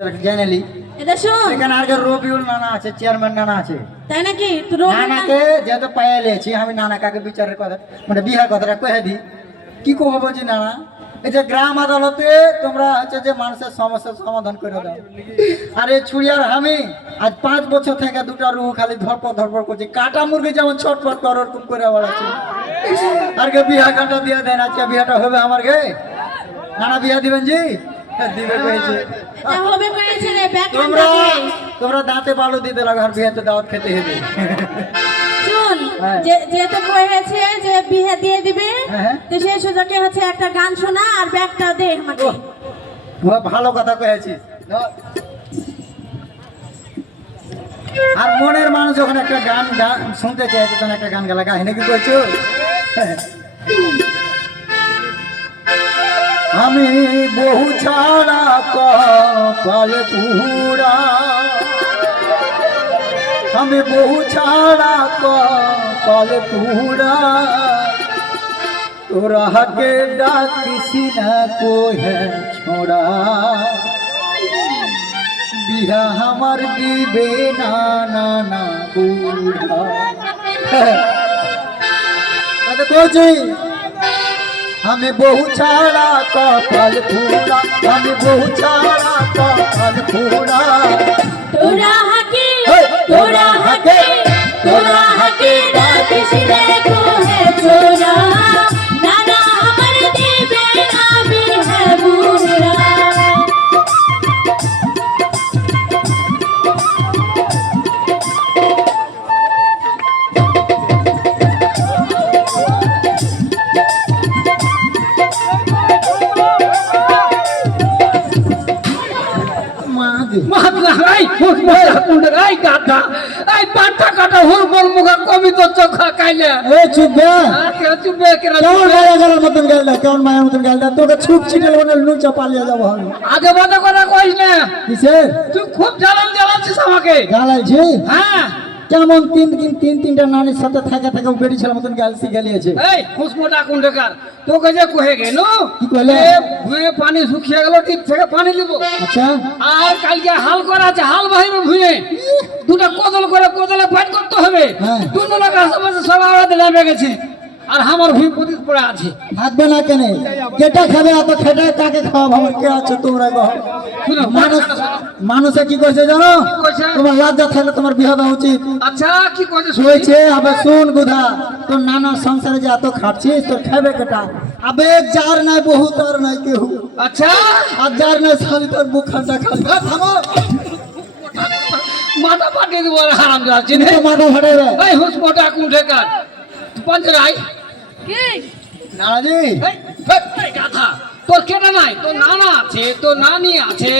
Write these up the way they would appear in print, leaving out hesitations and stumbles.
Generally এটা শোন এখানে আগে রবিউল নানা আছে, চেয়ারম্যান নানা আছে। তাই নাকি নানাকে যেহেতু পাইয়া লিয়েছি আমি, নানা কাকে বিচারের কথা মানে বিহার কথাটা কয়ে দিই। কি করবো বলছি নানা, এই যে গ্রাম আদালতে তোমরা হচ্ছে যে মানুষের সমস্যার সমাধান করে দাও, আর এই ছুরিয়ার আমি আজ 5 বছর থেকে দুটা রুহ খালি ধরপড় করছি, কাটা মুরগি যেমন ছটফট করে ওরকম করে বেড়াচ্ছি। আর কে বিহা কাটা দিয়ে দেন, আজকে বিহাটা হবে আমার গে। নানা বিহা দিবেন জি? দিবে কয়েছে। হবে কয়েছে রে ব্যাক তোমরা দাঁতে বালু দিতে লাগো, আর বিয়েতে দাওয়াত খেতে হবে। শুন হ্যাঁ। যেহেতু কয়েছে যে বিয়ে দিয়ে দিবে, হ্যাঁ। তো সেই সুযোগে হচ্ছে একটা গান শোনা আর ব্যাগটা দে আমাকে। ভালো কথা কয়েছিস। আর মনের মানুষ যখন একটা গান শুনতে চাইছে তখন একটা গান গালা কাহিনী কি করছো? আমি বহু ছাড়া কপাল পুরা, আমি বহু ছাড়া কপাল পুরা, তোরা হাকে ডাকিসি না কোহে ছোড়া, বিহা আমার দিবে না না না বুড়া। কচি আমি বহু ছাড়া কপাল পুরা, আমি বহু ছাড়া কপাল পুরা, তোরা হাকে ডাকিস রে কোহে ছোড়া, নানা আমার দিবে না বিহা বুড়া। আগে বাদে কথা কইস না, তুই খুব জ্বালান জ্বালাচ্ছিস আমাকে। গালাইছি হ্যাঁ কেমন তিনটা নানির সাথে থাকা বেড়ি ছেলে মতন গালছি গালিয়েছে। এই খুশমোটা কোন টাকার তোকে যে কহে গেল কি কইলে? ভুঁয়ে পানি শুকিয়ে গেল, টিপ থেকে পানি দিব। আচ্ছা আর কালকে হাল করা আছে, হাল বাহিবে ভুঁয়ে দুটা কোদল করে কোদলে ফাইট করতে হবে। হ্যাঁ। দুটো লোক আশেপাশে সব আওয়াজ নেমে গেছে, আর আমার ভুঁই পতিত পড়ে আছে। থাকবে না কেন? কেটা খাবে এত খেটে, কাকে খাওয়া ভাবে কে আছে তোমরা গো? শুনো, মানুষে কি করছে জানো? কইছে? তোমার লজ্জা থাকলে তোমার বিয়ে দেওয়া উচিত আচ্ছা কি কইছে হয়েছে। আবে শুন গুধা, তোর নানা সংসারে যে এত খাটছিস, তোর খাবে কেটা? আবে যার নাই বহু তার নাই কেউ, আচ্ছা আর যার নাই শালি তোর বুক খানটা খালি। থামো, মাথা পাঠিয়ে দিব আর হারাম যাচ্ছে তুমি তো মাথা ফাটাবে। এই হুসমোটা কোন টাকার পঞ্চরাই কি নানাজি এই গাধা, তোর কেটা নাই? তোর নানা আছে, তোর নানি আছে,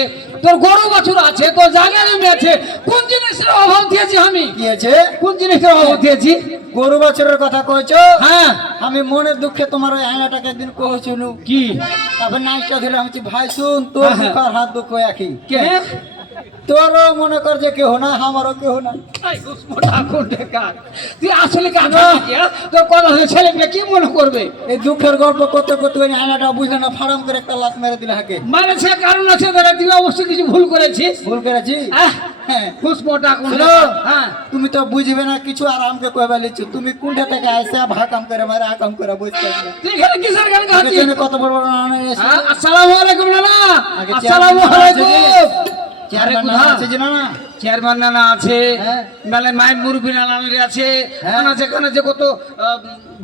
তোর গরু বাছুর আছে, তোর জায়গা জমি আছে, কোন জিনিসের অভাব দিয়েছি আমি? কি আছে? কোন জিনিসের অভাব দিয়েছি? গরু বছরের কথা কইছো? হ্যাঁ আমি মনের দুঃখে তোমার ওই আয়নাটাকে একদিন কইছিল, কি তারপর নাইটটা ধরে আমি বলছি, ভাই শুন, তোর হ্যাঁ। দুঃখ আর হাত দুঃখ একই। কে? তোরও মনে কর যে কেহ না, আমারও কেহ না। এই হুসমোটা কোন টাকার? তুই আসলে গাধা নাকি, হ্যাঁ? তোর কথা হলে ছেলেকে কি মনে করবে? এই দুঃখের গল্প করতে করতে ওই আয়নাটা বুঝলে না, ফারাম করে একটা লাত মেরে দিলে হাকে। মানে সে কারণ আছে দাদা, তুই অবশ্যই কিছু ভুল করেছিস। ভুল করেছি? হ্যাঁ হ্যাঁ। হুসমোটা কোন শোনো, টাকার? হ্যাঁ তুমি তো বুঝবে না কিছু, আর আমাকে কইবা লিচ্ছ। তুমি কোনটা থেকে আইসা ভাকাম করে মারে আকাম করে বুঝতে পারবে। তুই এখানে কিসের গান গাচ্ছিস? কত বড় বড় নানা এসে হ্যাঁ, আসসালামু আলাইকুম নানা। আগে আসসালামু আলাইকুম। চেয়ারম্যান আরে নানা কোথা? আছে যে নানা? চেয়ারম্যান নানা আছে, হ্যাঁ। নালে মায়ের মুরব্বী নানা আছে, হ্যাঁ। নানা যেখানে যে কত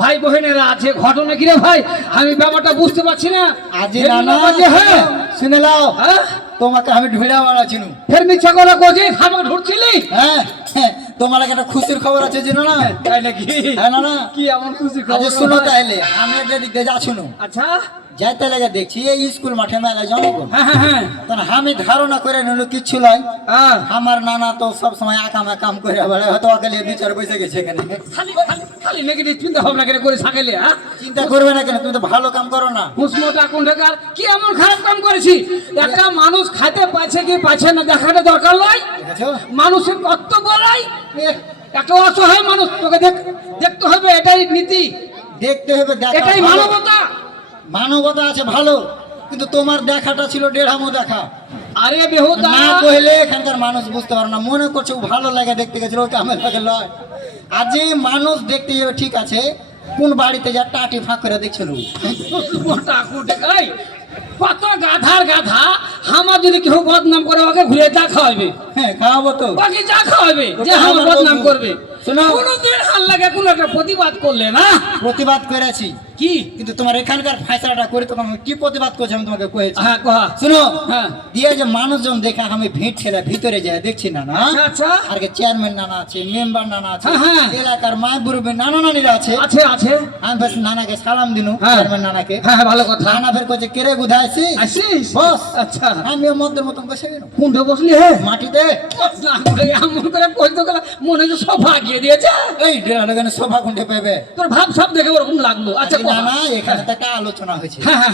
ভাই বোনেরা আছে। ঘটনা কি রে ভাই, আমি ব্যাপারটা বুঝতে পারছি না। আজি এই নানা যে হ্যাঁ শুনে নাও, হ্যাঁ তোমাকে আমি ঢুইড়া মারাছিনু। ফের মিথ্যা কথা কইছিস, আমাকে ঢুকছিলি? হ্যাঁ হ্যাঁ, তোমার একটা খুশির খবর আছে জানো না? তাই নাকি? হ্যাঁ নানা, কি এমন খুশি আজ খবর? শুনো তাইলে, আমি একটা দিক দিয়ে যাচ্ছিনু, আচ্ছা যাইতে লেগে দেখছি এই স্কুল মাঠে মেলা জানো গো। হ্যাঁ হ্যাঁ হ্যাঁ তখন আমি ধারণা করে নিল কিচ্ছু নয়, হ্যাঁ। আমার নানা তো সব সময় কাম করে বেড়ায়, হয়তো অকালে বিচার বসে গেছে এখানে। খালি খালি খালি নেগেটিভ চিন্তা ভাবনা করে সাকেলে। হ্যাঁ চিন্তা করবে না কেন? তুমি তো ভালো কাম করো না। হুসমোটা কোন টাকার? কি এমন খারাপ কাম করেছি? একটা মানুষ খাইতে পাচ্ছে কি পাচ্ছে না দেখাটা দরকার নয়। দেখেছো? মানুষের কর্তব্য নয়। একটা অসহায় মানুষ তোকে দেখতে হবে, এটাই নীতি, দেখতে হবে, দেখা এটাই ভালো। মানবতা। মানবতা আছে ভালো, কিন্তু তোমার দেখাটা ছিল দেড়হামো দেখা। আরে বেহুদা না কইলে এখানকার মানুষ বুঝতে পারে না, মনে করছে ও ভালো লাগে দেখতে গেছিল, ওটা আমার লাগে লয়। আর যে মানুষ দেখতে যাবে ঠিক আছে, কোন বাড়িতে যা টাটি ফাঁক করে দেখছিল মোটা কুটে এই কত গাধার গাধা, আমার যদি কেউ বদনাম করে ওকে ঘুরে চা খাওয়াবে, হ্যাঁ খাওয়াবো তো। বাকি চা খাওয়াবে যে ওটা আমার আমার বদনাম বন্ধু। করবে। শোনো। কোনোদিন হাল লাগে কোনো একটা প্রতিবাদ করলে না প্রতিবাদ করেছি, কি? কিন্তু তোমার এখানকার ফাইসলাটা করে তোমাকে আমি কি প্রতিবাদ করছি আমি তোমাকে কয়েছি। হ্যাঁ কহা। শুনো, হ্যাঁ। দিয়ে যে মানুষজন দেখা আমি ভিড় ছেড়ে ভিতরে যায় দেখছি না না, আচ্ছা, আচ্ছা। আর চেয়ারম্যান নানা আছে, মেম্বার নানা আছে, হ্যাঁ, হ্যাঁ। এলাকার মায় বুড়বে নানা নানিরা আছে। আছে আছে আমি বেশ নানাকে সালাম দিনু, হ্যাঁ। চেয়ারম্যান নানাকে। হ্যাঁ হ্যাঁ, ভালো কথা। নানা ফের করছে কেরে গুধায় আসিস? বস। আচ্ছা। আমি ওর মধ্যে মতন বসে গেল কোনটা বসলি হে? মাটিতে। না করে এমন করে কইতে গেলে মনে হচ্ছে সব ভাগিয়ে দিয়েছে। এই ড্রেনে সোফা কোনটা পেবে? তোর ভাব সব দেখে ওরকম লাগলো। আচ্ছা না না, এখানে তো একটা আলোচনা হয়েছে। হ্যাঁ হ্যাঁ